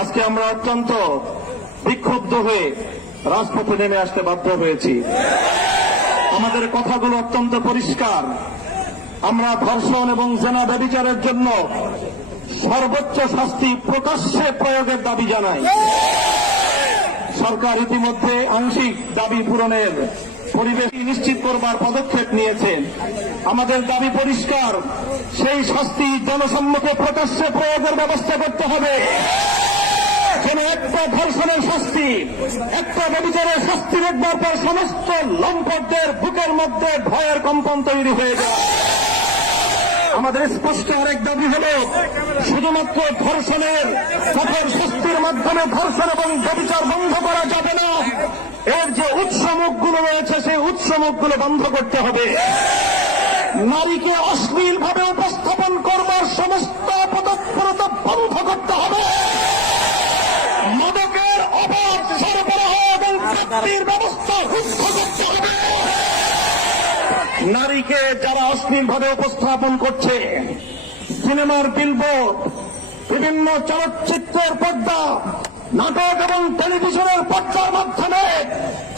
আজকে আমরা অত্যন্ত বিক্ষুব্ধ হয়ে রাজপথে নেমে আসতে বাধ্য হয়েছি। আমাদের কথাগুলো অত্যন্ত পরিষ্কার। আমরা ধর্ষণ এবং জেনা ব্যভিচারের জন্য সর্বোচ্চ শাস্তি প্রকাশ্যে প্রয়োগের দাবি জানাই। সরকার ইতিমধ্যে আংশিক দাবি পূরণের পরিবেশ নিশ্চিত করবার পদক্ষেপ নিয়েছেন। আমাদের দাবি পরিষ্কার, সেই শাস্তি জনসম্মুখে প্রকাশ্যে প্রয়োগের ব্যবস্থা করতে হবে। যেন একটা ধর্ষণের শাস্তি, একটা ব্যভিচারের শাস্তি দেখবার পর সমস্ত লম্পটদের বুকের মধ্যে ভয়ের কম্পন তৈরি হয়ে যায়। আমাদের স্পষ্ট আরেক দাবি হল, শুধুমাত্র ধর্ষণের কঠোর শাস্তির মাধ্যমে ধর্ষণ এবং ব্যভিচার বন্ধ করা যাবে না। এর যে উৎসমুখগুলো রয়েছে সেই উৎসমুখগুলো বন্ধ করতে হবে। নারীকে অশ্লীলভাবে উপস্থাপন করবার সমস্ত অপতৎপরতা বন্ধ করতে হবে। মাদকের অবাধ সরবরাহ এবং প্রাপ্তির ব্যবস্থা রুদ্ধ করতে হবে। নারীকে যারা অশ্লীলভাবে উপস্থাপন করছে, সিনেমার বিলবোর্ড, বিভিন্ন চলচ্চিত্রের পর্দা, নাটক এবং টেলিভিশনের পর্দার মাধ্যমে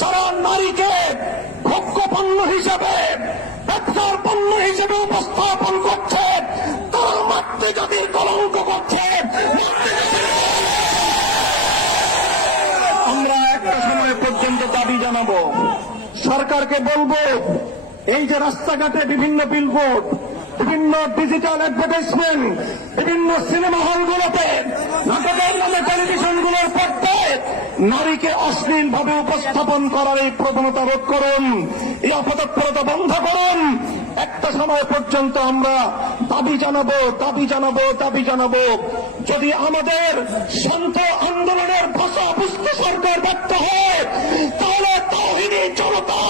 যারা নারীকে ভোগ্য পণ্য হিসেবে, ব্যবসার পণ্য হিসেবে উপস্থাপন করছে, তারা মাতৃজাতির কলঙ্ক করছে। আমরা একটা সময় পর্যন্ত দাবি জানাবো, সরকারকে বলবো, এই যে রাস্তাঘাটে বিভিন্ন বিলবোর্ড, বিভিন্ন ডিজিটাল অ্যাডভার্টাইজমেন্ট, বিভিন্ন সিনেমা হলগুলোতে, নাটকের নামে টেলিভিশনগুলোর পর্দায় নারীকে অশ্লীলভাবে উপস্থাপন করার এই প্রবণতা রোধ করুন, এই অপতৎপরতা বন্ধ করুন। একটা সময় পর্যন্ত আমরা দাবি জানাবো। যদি আমাদের শান্ত আন্দোলনের ভাষা বুঝতে সরকার ব্যর্থ হয়, তাহলে তাওহীদি জনতা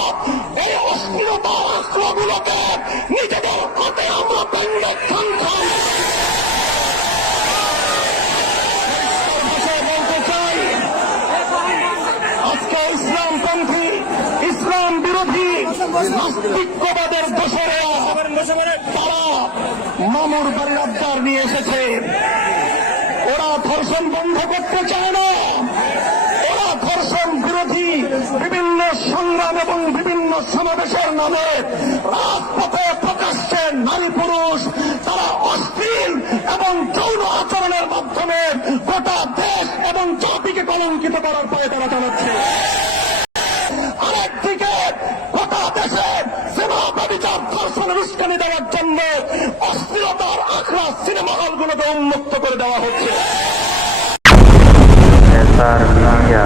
এই অশ্লীলতা আখড়াগুলোকে নিজেদের হাতে আমরা ভেঙে খান বলতে চাই। আজকে ইসলামপন্থী, ইসলাম বিরোধী নাস্তিক্যবাদের দোষরেরা তারা মামুর বাড়ির আবদার নিয়ে এসেছে। ওরা ধর্ষণ বন্ধ করতে চায় না। ওরা ধর্ষণ বিরোধী বিভিন্ন সংগ্রাম এবং বিভিন্ন সমাবেশের নামে রাজপথে প্রকাশ্যে নারী পুরুষ তারা অশ্লীল এবং যৌন আচরণের মাধ্যমে গোটা দেশ এবং জাতিকে কলঙ্কিত করার পরে তারা চালাচ্ছে। আরেকদিকে গোটা দেশে সিনেমা ব্যভিচার ধর্ষণের উস্কানি দেওয়ার জন্য অশ্লীলতার আখড়া সিনেমা হলগুলোকে উন্মুক্ত করে দেওয়া হচ্ছে। SR Media,